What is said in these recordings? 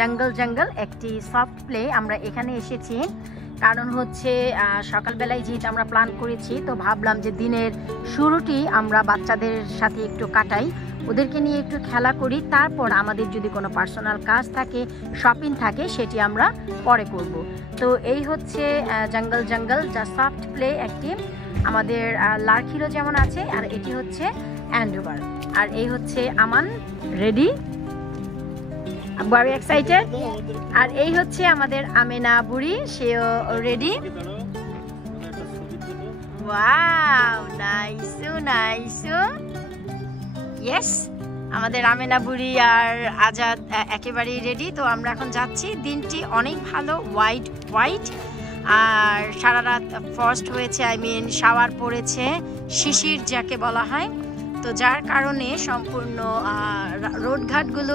জঙ্গল জঙ্গল একটি সফট প্লে আমরা এখানে এসেছি, কারণ হচ্ছে সকালবেলায় যেহেতু আমরা প্ল্যান করেছি, তো ভাবলাম যে দিনের শুরুটি আমরা বাচ্চাদের সাথে একটু কাটাই, ওদেরকে নিয়ে একটু খেলা করি, তারপর আমাদের যদি কোনো পার্সোনাল কাজ থাকে, শপিং থাকে, সেটি আমরা পরে করব। তো এই হচ্ছে জঙ্গল জঙ্গল, যা সফট প্লে একটি, আমাদের লার্কিরো যেমন আছে, আর এটি হচ্ছে অ্যান্ডোভার, আর এই হচ্ছে আমান। Ready, very excited। আর এই হচ্ছে আমাদের আমেনা বুড়ি, সেও ready. Wow, nice nice. Yes, আমাদের আমেনা বুড়ি আর আজাদ একেবারেই রেডি। তো আমরা এখন যাচ্ছি। দিনটি অনেক ভালো, হোয়াইট, আর সারা রাত ফ্রস্ট হয়েছে, শাওয়ার পড়েছে, শিশির যাকে বলা হয়, তো যার কারণে সম্পূর্ণ রোডঘাটগুলো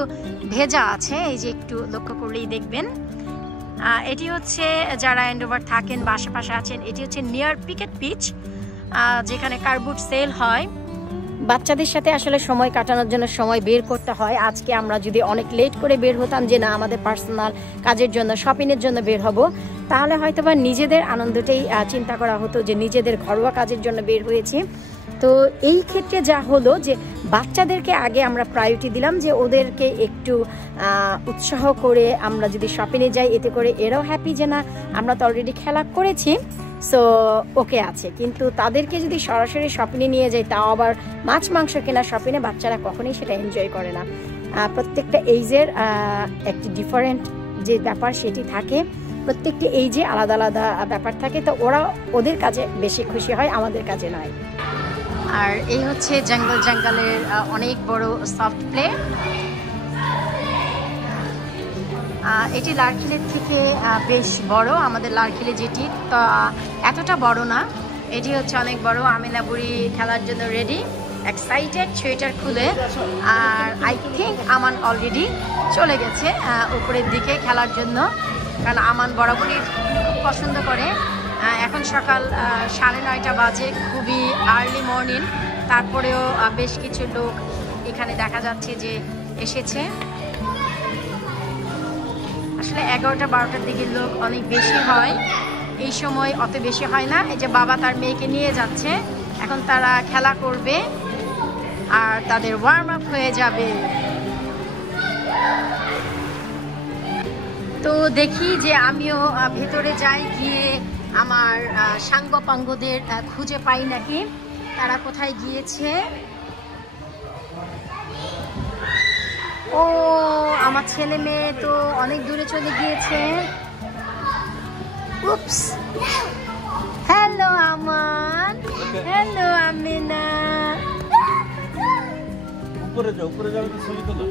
ভেজা আছে। এই যে একটু লক্ষ্য করলেই দেখবেন। এটি হচ্ছে যারা অ্যান্ডোভার থাকেন বা আশেপাশে আছেন, এটি হচ্ছে নিয়ার পিকেট পিচ, যেখানে কারবুট সেল হয়। বাচ্চাদের সাথে আসলে সময় কাটানোর জন্য সময় বের করতে হয়। আজকে আমরা যদি অনেক লেট করে বের হতাম, যে না আমাদের পার্সোনাল কাজের জন্য, শপিংয়ের জন্য বের হব, তাহলে হয়তো বা নিজেদের আনন্দটাই চিন্তা করা হতো, যে নিজেদের ঘরোয়া কাজের জন্য বের হয়েছি। তো এই ক্ষেত্রে যা হলো, যে বাচ্চাদেরকে আগে আমরা প্রায়োরিটি দিলাম, যে ওদেরকে একটু উৎসাহ করে আমরা যদি শপিংয়ে যাই, এতে করে এরাও হ্যাপি, যে না আমরা তো অলরেডি খেলা করেছি, সো ওকে আছে। কিন্তু তাদেরকে যদি সরাসরি শপিংয়ে নিয়ে যাই, তাও আবার মাছ মাংস কেনা শপিংয়ে, বাচ্চারা কখনোই সেটা এনজয় করে না। প্রত্যেকটা এইজের একটি ডিফারেন্ট যে ব্যাপার সেটি থাকে, প্রত্যেকটি এইজে আলাদা আলাদা ব্যাপার থাকে, তো ওরা ওদের কাজে বেশি খুশি হয়, আমাদের কাজে নয়। আর এই হচ্ছে জঙ্গল জঙ্গলের অনেক বড় সফট প্লে। এটি লার্কিলের থেকে বেশ বড়। আমাদের লার্কিলে যেটি এতটা বড় না, এটি হচ্ছে অনেক বড়। আমেনা বুড়ি খেলার জন্য রেডি, এক্সাইটেড, সোয়েটার খুলে। আর আই থিঙ্ক আমান অলরেডি চলে গেছে উপরের দিকে খেলার জন্য, কারণ আমান বরাবরই খুব পছন্দ করে। এখন সকাল 9:30 বাজে, খুবই আর্লি মর্নিং, তারপরেও বেশ কিছু লোক এখানে দেখা যাচ্ছে যে এসেছে। আসলে 11টা-12টার দিকে লোক অনেক বেশি হয়, এই সময় অত বেশি হয় না। এই যে বাবা তার মেয়েকে নিয়ে যাচ্ছে, এখন তারা খেলা করবে আর তাদের ওয়ার্ম আপ হয়ে যাবে। তো দেখি যে আমিও ভেতরে যাই, গিয়ে আমার সাঙ্গ পাঙ্গদের খুঁজে পাই নাকি, তারা কোথায় গিয়েছে। ও, আমার ছেলে মেয়ে তো অনেক দূরে চলে গিয়েছে। উপস, হ্যালো আমান, হ্যালো আমিনা। উপরে যাও ছবি তোলো।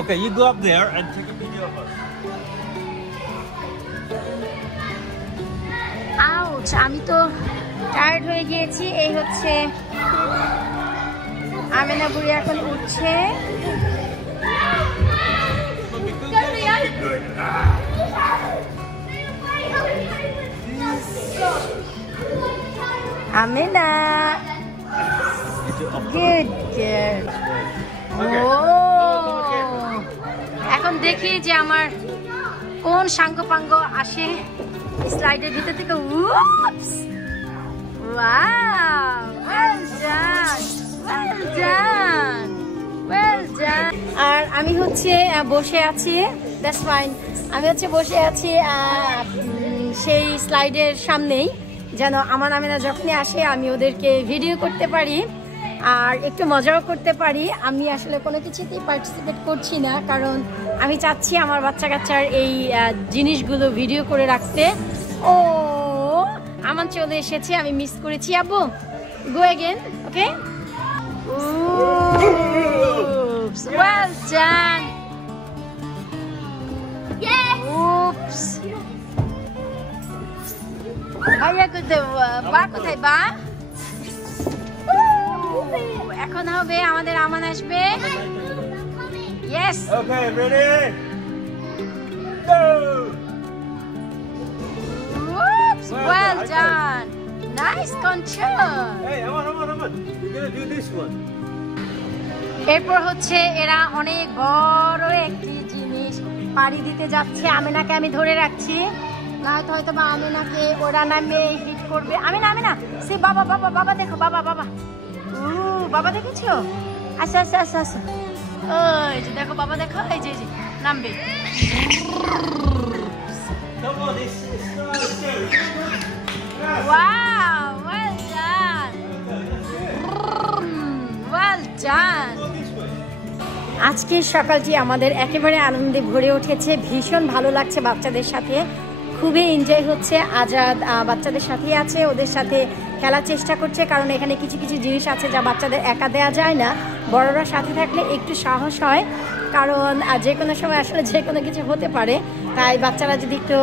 Okay, you go up there and take a video of us. Ouch, আমি তো টায়ার্ড হয়ে গিয়েছি। এই হচ্ছে আমেনা বুড়ি এখন উঠছে। Amena, good good. ও, এখন দেখি যে আমার কোন সাঙ্গপাঙ্গ আসে স্লাইডের ভিতর থেকে। Oops, wow, well done, well done, well done. আর আমি হচ্ছে বসে আছি, দ্যাটস ফাইন, আমি হচ্ছে বসে আছি সেই স্লাইডের সামনেই, যেন আমার আমেনা যখনই আসে আমি ওদেরকে ভিডিও করতে পারি আর একটু মজাও করতে পারি। আমি আসলে কোনো কিছুতেই পার্টিসিপেট করছি না, কারণ আমি চাচ্ছি আমার বাচ্চা কাচ্চার এই জিনিসগুলো ভিডিও করে রাখতে। ও, আমার চলে এসেছে, আমি মিস করেছি। আব্বু, গো এগেন, ওকে। Well done. উপস, ভাইয়া বা কোথায় বা? এখন হবে আমাদের আমান আসবে। Yes, okay, ready, go. Oops, well done. Nice control. Hey, Aman, you're gonna do this one. এরপর হচ্ছে এরা অনেক বড় একটি জিনিস পাড়ি দিতে যাচ্ছে। আমেনাকে আমি ধরে রাখছি, নয়তো হয়তো বা আমেনাকে ওরা নামে হিট করবে। আমেনা আমেনা সে বাবা বাবা বাবা দেখো, বাবা বাবা বাবা দেখেছো? আচ্ছা আচ্ছা আচ্ছা আচ্ছা, ওই যে দেখো বাবা দেখো, এই যে নামবে। Wow, well done. Well done. আজকের সকালটি আমাদের একেবারে আনন্দে ভরে উঠেছে, ভীষণ ভালো লাগছে বাচ্চাদের সাথে, খুবই এনজয় হচ্ছে। আজাদ বাচ্চাদের সাথেই আছে, ওদের সাথে খেলার চেষ্টা করছে, কারণ এখানে কিছু কিছু জিনিস আছে যা বাচ্চাদের একা দেওয়া যায় না, বড়রা সাথে থাকলে একটু সাহস হয়, কারণ যে কোনো সময় আসলে যে কোনো কিছু হতে পারে। তাই বাচ্চারা যদি একটু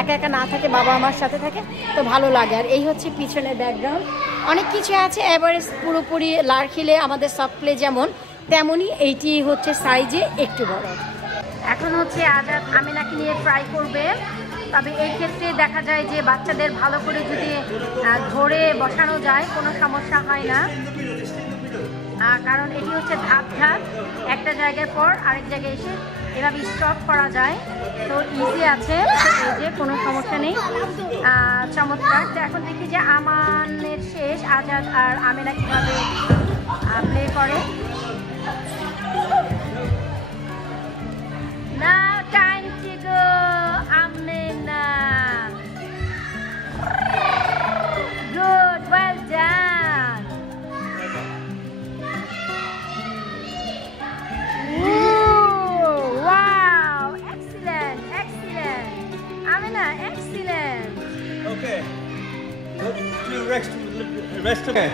একা একা না থাকে, বাবা আমার সাথে থাকে তো ভালো লাগে। আর এই হচ্ছে পিছনের ব্যাকগ্রাউন্ড, অনেক কিছু আছে। এভারেস্ট পুরোপুরি লার্কিলে আমাদের সফট প্লে যেমন, তেমনই এইটি হচ্ছে সাইজে একটু বড়। এখন হচ্ছে আজাদ আমিনাকে নিয়ে ট্রাই করবে, তবে এই ক্ষেত্রে দেখা যায় যে বাচ্চাদের ভালো করে যদি ধরে বসানো যায় কোনো সমস্যা হয় না, কারণ এটি হচ্ছে ধাপ ধাপ, একটা জায়গার পর আরেক জায়গায় এসে এভাবে স্টপ করা যায়, তো ইজি আছে, এই যে কোনো সমস্যা নেই, চমৎকার। তো এখন দেখি যে আমানের শেষ, আজাদ আর আমিনা কীভাবে প্লে করে। Now time to go, Amina. Good, well done. Ooh, wow, excellent, excellent. Amina, excellent. Okay. Do rest okay.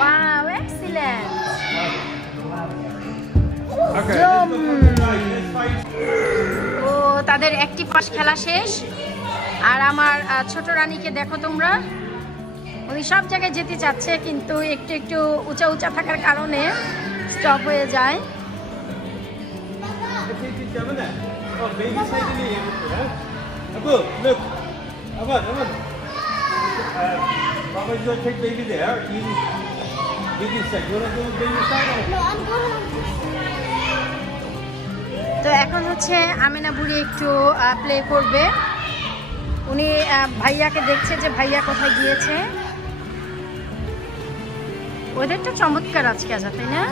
Wow, excellent. ও তাদের একটি পাশ খেলা শেষ। আর আমার ছোট রানীকে দেখো তোমরা, উনি সব জায়গায় যেতে চাচ্ছে, কিন্তু একটু একটু উঁচা উঁচা থাকার কারণে স্টপ হয়ে যায়। তো এখন হচ্ছে আমিনা বুড়ি একটু প্লে করবে, উনি ভাইয়াকে দেখছে যে ভাইয়া কোথায় গিয়েছে। ওদেরটা চমৎকার আজকে আজা, তাই না?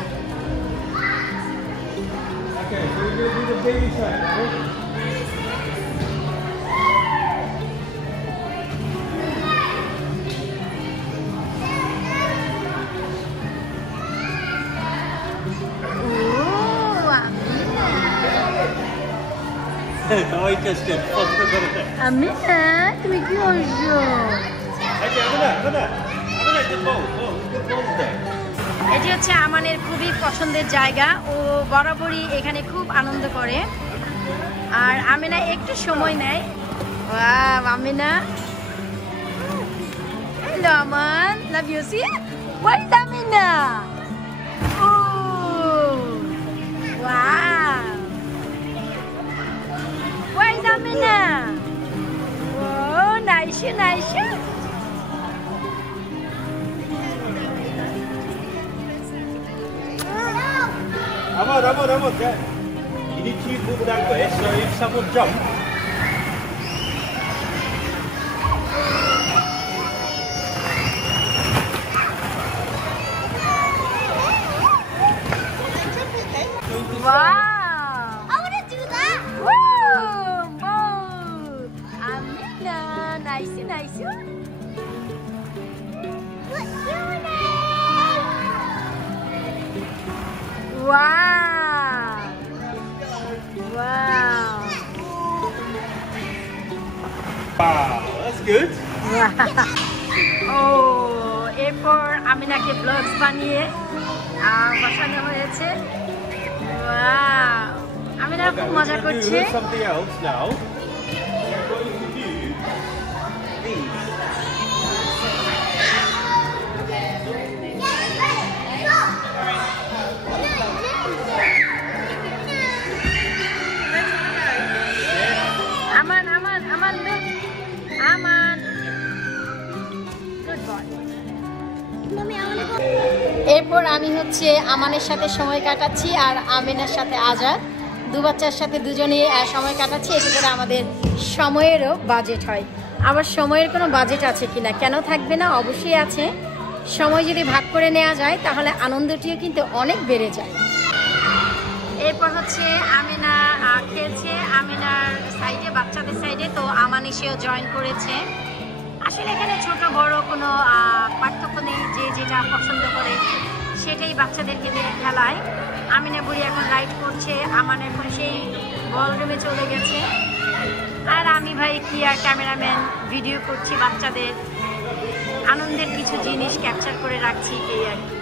আমিনা তুমি কি করছো? এটি হচ্ছে আমানের খুবই পছন্দের জায়গা, ও বরাবরই এখানে খুব আনন্দ করে, আর আমিনা একটু সময় নেয়। Amina, hello Aman, love you, see what is Amina? Oh wow, where is Amina? Oh, nice, nice. Amor, you need to move that way, so if someone jumps. Wow. Nice. What's your name? Wow. Wow, that's good. Oh, এরপর আমিনাকে blogs বানিয়ে বসানো হয়েছে। Wow. Amina খুব মজা করছে। Something else now. এরপর আমি হচ্ছে আমানের সাথে সময় কাটাচ্ছি আর আমিনার সাথে আজাদ। দু বাচ্চার সাথে দুজনে সময় কাটাচ্ছি, এতে করে আমাদের সময়েরও বাজেট হয়। আবার সময়ের কোনো বাজেট আছে কিনা, কেন থাকবে না, অবশ্যই আছে। সময় যদি ভাগ করে নেওয়া যায় তাহলে আনন্দটিও কিন্তু অনেক বেড়ে যায়। এরপর হচ্ছে আমিনা খেলছে, আমিনার সাইডে, বাচ্চাদের সাইডে। তো আমান এসেও জয়েন করেছে। আসলে এখানে ছোট বড় কোনো পার্থক্য নেই, যে যেটা পছন্দ করে সেটাই বাচ্চাদেরকে দিয়ে খেলায়। আমিনা বুড়ি এখন রাইড করছে, আমান এখন সেই বলরুমে চলে গেছে। আর আমি ভাই কি আর ক্যামেরাম্যান, ভিডিও করছি, বাচ্চাদের আনন্দের কিছু জিনিস ক্যাপচার করে রাখছি, এই আর কি।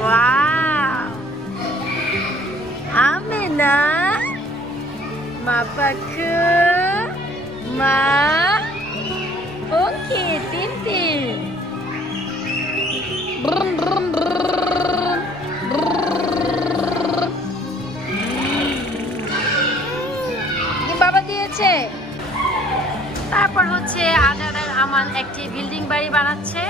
ওয়াও, আমিনা মাপাকু মা ওকে তিন বাবা দিয়েছে। তারপর হচ্ছে আজাদ আর আমান একটি বিল্ডিং বাড়ি বানাচ্ছে।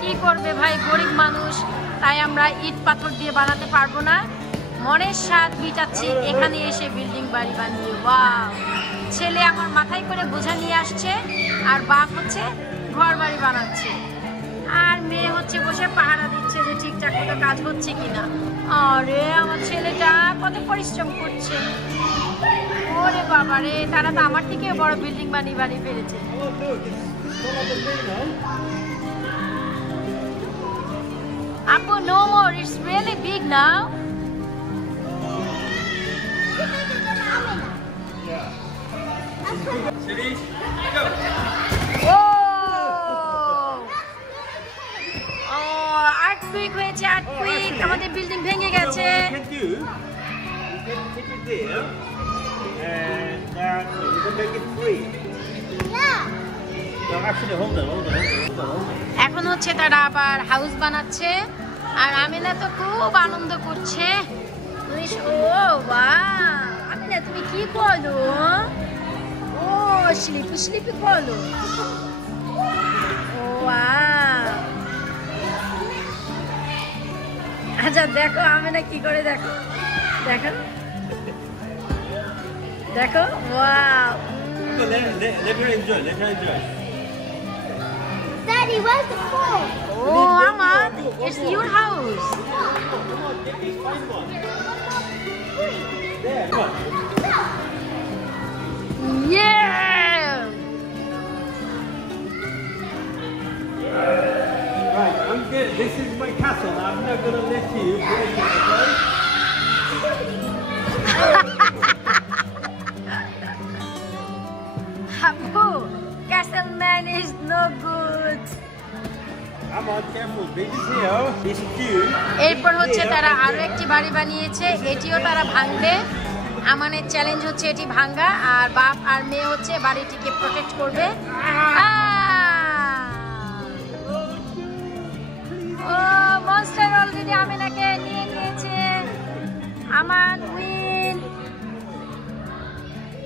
কি করবে ভাই, গরিব মানুষ, তাই আমরা ইট পাথর দিয়ে বানাতে পারবো না। মনের স্বাদ মিটাচ্ছি এখানে এসে বিল্ডিং বাড়ি বানিয়ে। ওয়াও, ছেলে আমার মাথায় করে বোঝা নিয়ে আসছে, আর বাপ হচ্ছে ঘর বাড়ি বানাচ্ছে, আর মেয়ে হচ্ছে বসে পাহারা দিচ্ছে যে ঠিকঠাক মতো কাজ হচ্ছে কিনা। আরে আমার ছেলেটা কত পরিশ্রম করছে। ওরে বাবা রে, তারা তো আমার থেকে বড় বিল্ডিং বানিয়ে ফেলেছে। আপু, no more, it's really big now. Earthquake হয়েছে, আর্থকুইক, আমাদের বিল্ডিং ভেঙে গেছে। এখন হচ্ছে তারা আবার হাউস বানাচ্ছে, আর আমিনা তো খুব আনন্দ করছে। আমিনা তুমি কি করো? ও স্লিপি করো। আচ্ছা দেখো আমিনা কি করে, দেখো দেখো দেখো। Wow, let her enjoy. Daddy, where's the pool? Oh, Ahmad, it's your house. There, come on. Yeah. Right, I'm good. This is my castle. I'm not gonna let you break it, okay? Abu, castle man is no good. Come on, careful. Baby's here. It's cute. এরপর হচ্ছে তারা আরো একটি বাড়ি বানিয়েছে, এটিও তারা ভাঙবে। আমানের চ্যালেঞ্জ হচ্ছে এটি ভাঙা, আর বাপ আর মেয়ে হচ্ছে বাড়িটিকে প্রোটেক্ট করবে। ও মনস্টার অলরেডি আমিনাকে নিয়ে নিয়েছে। আমান উইন।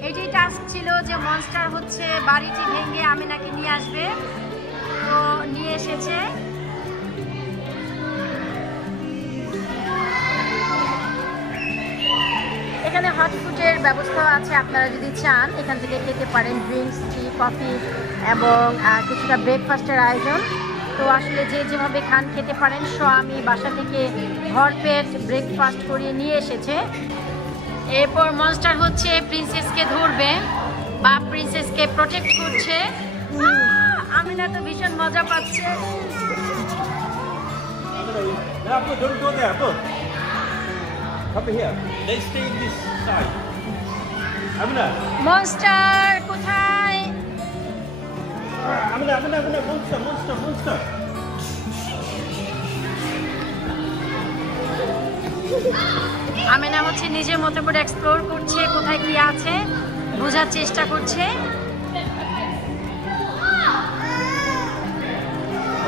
এটি টাস্ক ছিল যে মনস্টার হচ্ছে বাড়িটি ভেঙে আমিনাকে নিয়ে আসবে, তো নিয়ে এসেছে। এখানে হট ফুডের ব্যবস্থা আছে, আপনারা যদি চান এখান থেকে খেতে পারেন। ড্রিঙ্কস, টি, কফি এবং কিছুটা ব্রেকফাস্টের আয়োজন। তো আসলে যে যেভাবে খান খেতে পারেন। আমি বাসা থেকে ভরপেট ব্রেকফাস্ট করিয়ে নিয়ে এসেছে। এরপর মনস্টার হচ্ছে প্রিন্সেসকে ধরবে, বা প্রিন্সেসকে প্রোটেক্ট করছে। আমিনা তো ভীষণ মজা পাচ্ছে। Don't go there, Apple. Come here. Let's stay in this side. Amina. Monster কোথায়? Amina, monster. আমিনা হচ্ছে নিজের মতো করে এক্সপ্লোর করছে, কোথায় কি আছে বোঝার চেষ্টা করছে।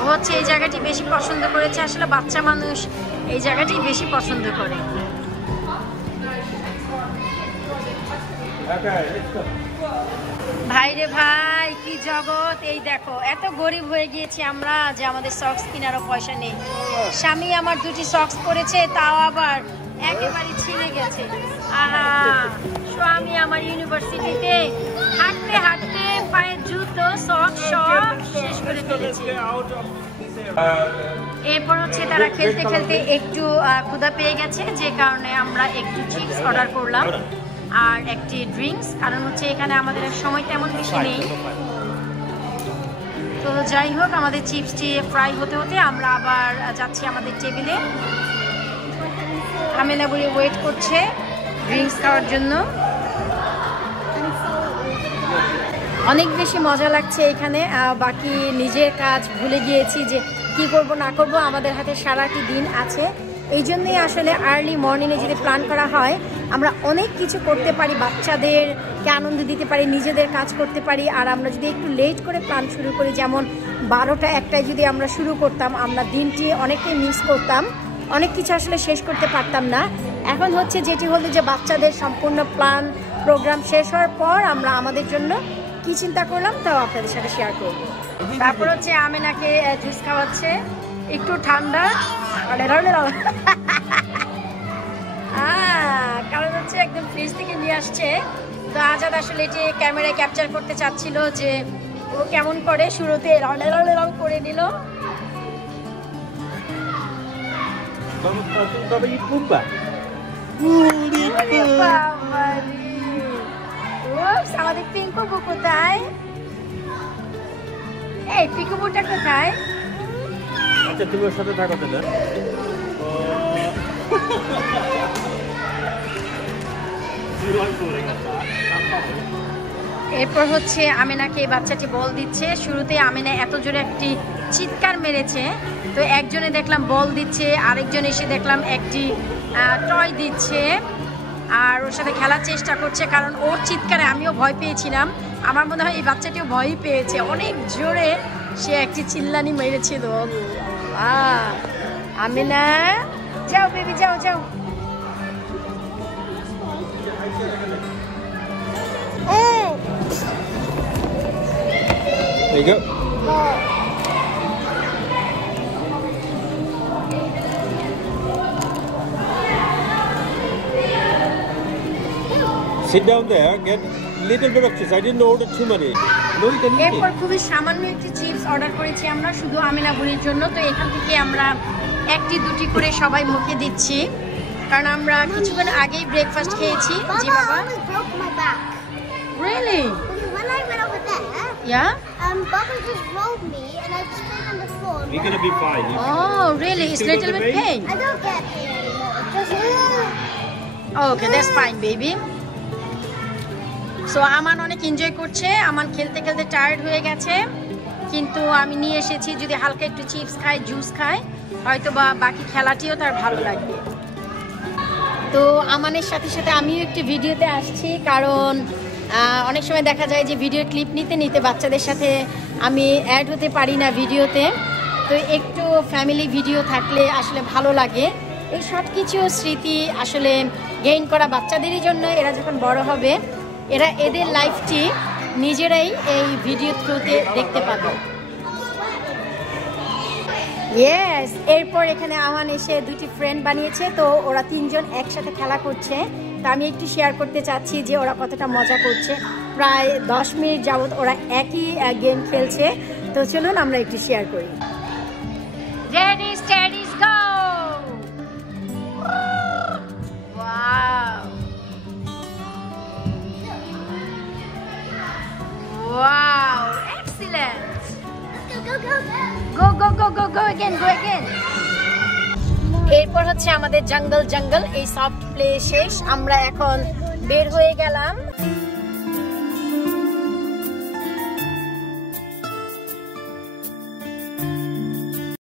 ও হচ্ছে এই জায়গাটি বেশি পছন্দ করেছে। আসলে বাচ্চা মানুষ এই জায়গাটি বেশি পছন্দ করে। ভাইরে ভাই, কি জগৎ! এই দেখো, এত গরিব হয়ে গিয়েছি আমরা যে আমাদের সক্স কেনারও পয়সা নেই। স্বামী আমার দুটি সক্স পরেছে, তাও আবার গেছে। আমি আমার ইউনিভার্সিটিতে হাঁটতে হাঁটতে পায়ের জুতো সব শেষ করে ফেলেছি। এরপর হচ্ছে তারা খেলতে খেলতে একটু ক্ষুধা পেয়ে গেছে, যে কারণে আমরা একটু চিপস অর্ডার করলাম আর একটি ড্রিঙ্কস, কারণ হচ্ছে এখানে আমাদের সময় তেমন বেশি নেই। তো যাই হোক, আমাদের চিপসটি ফ্রাই হতে হতে আমরা আবার যাচ্ছি আমাদের টেবিলে। আমেনা বুড়ি ওয়েট করছে ড্রিঙ্কস খাওয়ার জন্য। অনেক বেশি মজা লাগছে এখানে। বাকি নিজের কাজ ভুলে গিয়েছি যে কি করব না করব, আমাদের হাতে সারাটি দিন আছে। এই জন্যই আসলে আর্লি মর্নিংয়ে যদি প্ল্যান করা হয় আমরা অনেক কিছু করতে পারি, বাচ্চাদেরকে আনন্দ দিতে পারি, নিজেদের কাজ করতে পারি। আর আমরা যদি একটু লেট করে প্ল্যান শুরু করি, যেমন 12টা 1টায় যদি আমরা শুরু করতাম, আমরা দিনটি অনেকটাই মিস করতাম, অনেক কিছু আসলে শেষ করতে পারতাম না। এখন হচ্ছে যেটি হলো যে বাচ্চাদের সম্পূর্ণ প্ল্যান প্রোগ্রাম শেষ হওয়ার পর আমরা আমাদের জন্য কি চিন্তা করলাম তাও আপনাদের সাথে শেয়ার করব। তারপর হচ্ছে আমেনাকে জুস খাওয়াচ্ছে, একটু ঠান্ডা কারণ হচ্ছে একদম ফ্রিজ থেকে নিয়ে আসছে। তো আজাদ আসলে এটি ক্যামেরায় ক্যাপচার করতে চাচ্ছিল যে ও কেমন করে শুরুতে রং করে নিল। আমাদের পিঙ্কু কোথায়? এই পিকুবুটা কোথায়? আচ্ছা, তুমি ওর সাথে থাকো তাহলে। এরপর হচ্ছে আমেনাকে বাচ্চাটি বল দিচ্ছে। শুরুতে আমেনা এত জোরে একটি চিৎকার মেরেছে, তো একজনে দেখলাম বল দিচ্ছে, আরেকজন এসে দেখলাম একটি টয় দিচ্ছে আর ওর সাথে খেলার চেষ্টা করছে। কারণ ওর চিৎকারে আমিও ভয় পেয়েছিলাম, আমার মনে হয় এই বাচ্চাটিও ভয়ই পেয়েছে। অনেক জোরে সে একটি চিল্লানি মেরেছিল। আমেনা যাও বেবি, যাও যাও। There you go. Sit down there, get little bit of cheese. I didn't order too many. No, you can eat এরপর it. খুবই সামান্য একটি চিপস অর্ডার করেছি আমরা শুধু আমেনা বুড়ির জন্য। তো এখান থেকে আমরা একটি দুটি করে সবাই মুখে দিচ্ছি, কারণ আমরা কিছুক্ষণ আগেই ব্রেকফাস্ট খেয়েছি। জি বাবা। Really? When I went over there, Yeah? Bubba just rolled me and I just fell on the floor. You're gonna be fine. Oh, really? It's little bit pain. I don't get pain anymore. Just Okay, that's fine, baby. So আমান অনেক enjoy করছে। আমান খেলতে খেলতে tired হয়ে গেছে, কিন্তু আমি নিয়ে এসেছি যদি হালকা একটু চিপস খায়, জুস খায়, হয়তো বা বাকি খেলাটিও তার ভালো লাগবে। তো আমানের সাথে সাথে আমিও একটু ভিডিওতে আসছি, কারণ অনেক সময় দেখা যায় যে ভিডিও ক্লিপ নিতে নিতে বাচ্চাদের সাথে আমি অ্যাড হতে পারি না ভিডিওতে। তো একটু ফ্যামিলি ভিডিও থাকলে আসলে ভালো লাগে। এই সব কিছু স্মৃতি আসলে গেইন করা বাচ্চাদেরই জন্য। এরা যখন বড় হবে এরা এদের লাইফটি নিজেরাই এই ভিডিও থ্রুতে দেখতে পাবে। ইয়েস, এরপর এখানে আমান এসে দুটি ফ্রেন্ড বানিয়েছে, তো ওরা তিনজন একসাথে খেলা করছে। তো আমি একটু শেয়ার করতে চাচ্ছি যে ওরা কতটা মজা করছে। প্রায় 10 মিনিট যাবত ওরা একই গেম খেলছে। তো চলুন আমরা একটু শেয়ার করি। Ready, steady, go! Wow! Wow! Excellent! Go, go, go, go, go again, go again! এরপর হচ্ছে আমাদের জঙ্গল এই সফট প্লে শেষ। আমরা এখন বের হয়ে গেলাম